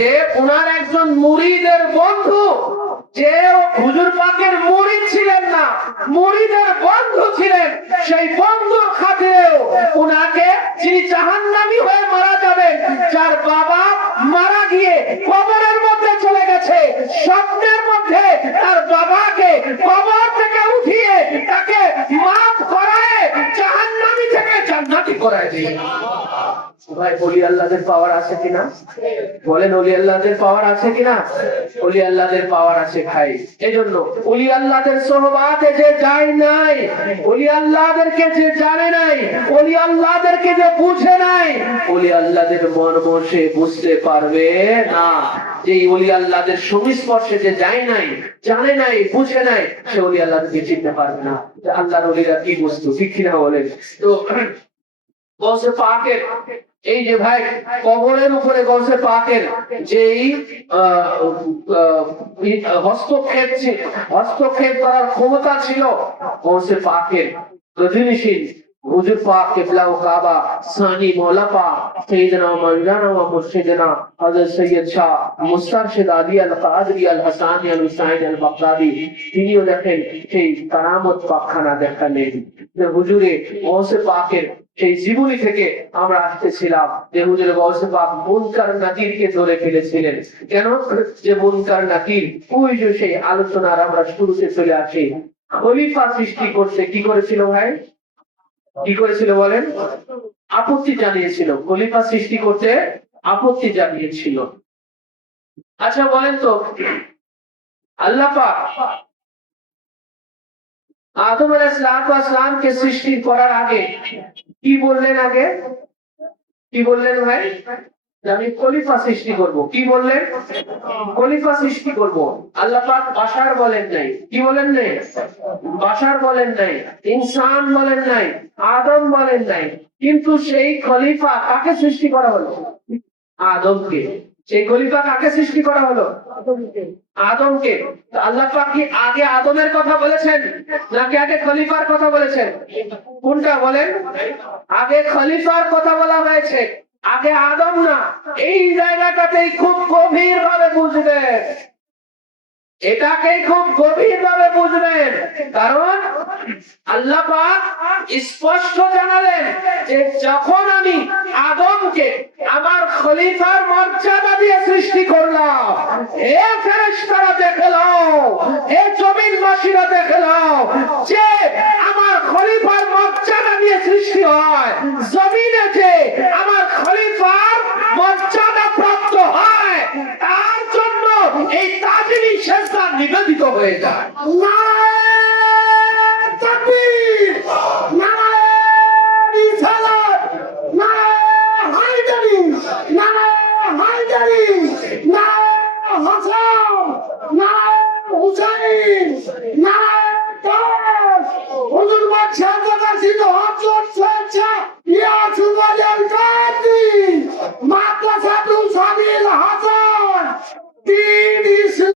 যে ওনার একজন মুরিদের বন্ধু, যে হুজুর পাকের মুরিদ ছিলেন না মুরিদের বন্ধু ছিলেন, সেই বন্ধুর খাতেও ওনাকে যিনি জাহান্নামী হয়ে মারা যাবেন, যার বাবা মারা গিয়ে কবরের মধ্যে চলে গেছে, স্বপ্নের মধ্যে তার বাবাকে কবর থেকে উঠিয়ে তাকে মাফ করায় জাহান্নামী থেকে জান্নাতি করায় দিয়ে ভাই অলি আল্লাহদের পাওয়ার আছে কিনা? বলেন অলি আল্লাহদের পাওয়ার আছে কিনা? অলি আল্লাহদের পাওয়ার আছে ভাই। এজন্য অলি আল্লাহদের সোহবাতে যে যায় নাই অলি আল্লাহদেরকে যে জানে নাই অলি আল্লাহদেরকে যে বুঝে নাই অলি আল্লাহদের বুঝতে পারবে না। যে অলি আল্লাহদের সংস্পর্শে যে যায় নাই, জানে নাই, বুঝে নাই, সে অলি আল্লাহকে চিনতে পারবে না। আল্লাহর অলিরা কি বস্তু? ঠিক কিনা বলেন? তো গৌসে পাকের এই যে ভাই কবরের উপরে গৌসে পাকের যেই হস্তক্ষেপ হস্তক্ষেপ করার ক্ষমতা ছিল গৌসে পাকের বাগদাদি তিনিও দেখেন সেই কারামত পাকখানা দেখালেন। হুজুরে গৌসে পাকের সেই জীবনী থেকে আমরা আসতেছিলাম যে হুজুরে গৌসে পাক মুনকার নাকিরকে ধরে ফেলেছিলেন। কেন? যে মুনকার নাকির, ওই যে সেই আলোচনার আমরা শুরুতে চলে আসি। খলিফা সৃষ্টি করতে কি করেছিল ভাই? কি করেছিল বলেন? আপত্তি জানিয়েছিল। খলিফা সৃষ্টি করতে আপত্তি জানিয়েছিল। আচ্ছা বলেন তো, আল্লাহ পাক আদম আলাইহিসসালামকে সৃষ্টি করার আগে কি বললেন আগে? কি বললেন ভাই? আমি খলিফা সৃষ্টি করব। কি বললেন? খলিফা সৃষ্টি করব। আল্লাহ পাক বাশার বলেন নাই। কি বলেন নাই? বাসার বলেন নাই। ইনসান বলেন নাই। আদম বলেন নাই। কিন্তু সেই খলিফা কাকে সৃষ্টি করা হলো? আদমকে। সেই খলিফা কাকে সৃষ্টি করা হলো? আদমকে। আল্লাহ পাক কি আগে আদমের কথা বলেছেন নাকি আগে খলিফার কথা বলেছেন? কোনটা বলেন? আগে খলিফার কথা বলা হয়েছে। আগে আদম না এই জায়গাটাতেই খুব গভীর ভাবে বুঝবেন। এটাকেই খুব গভীর ভাবে বুঝবেন। কারণ আল্লাহ পাক স্পষ্ট জানালেন যে যখন আমি আদমকে আমার খলিফার মর্যাদা দিয়ে সৃষ্টি করলাম হে ফেরেশতারা, দেখে নাও। হে জমিনবাসীরা, দেখে যে আমার খলিফার মর্যাদা দিয়ে সৃষ্টি হয়। জমিনে যে আমার খলিফার মর্যাদা প্রাপ্ত হয়, তার জন্য এই তাজিমি শেষদা নিবেদিত হয়ে যায়।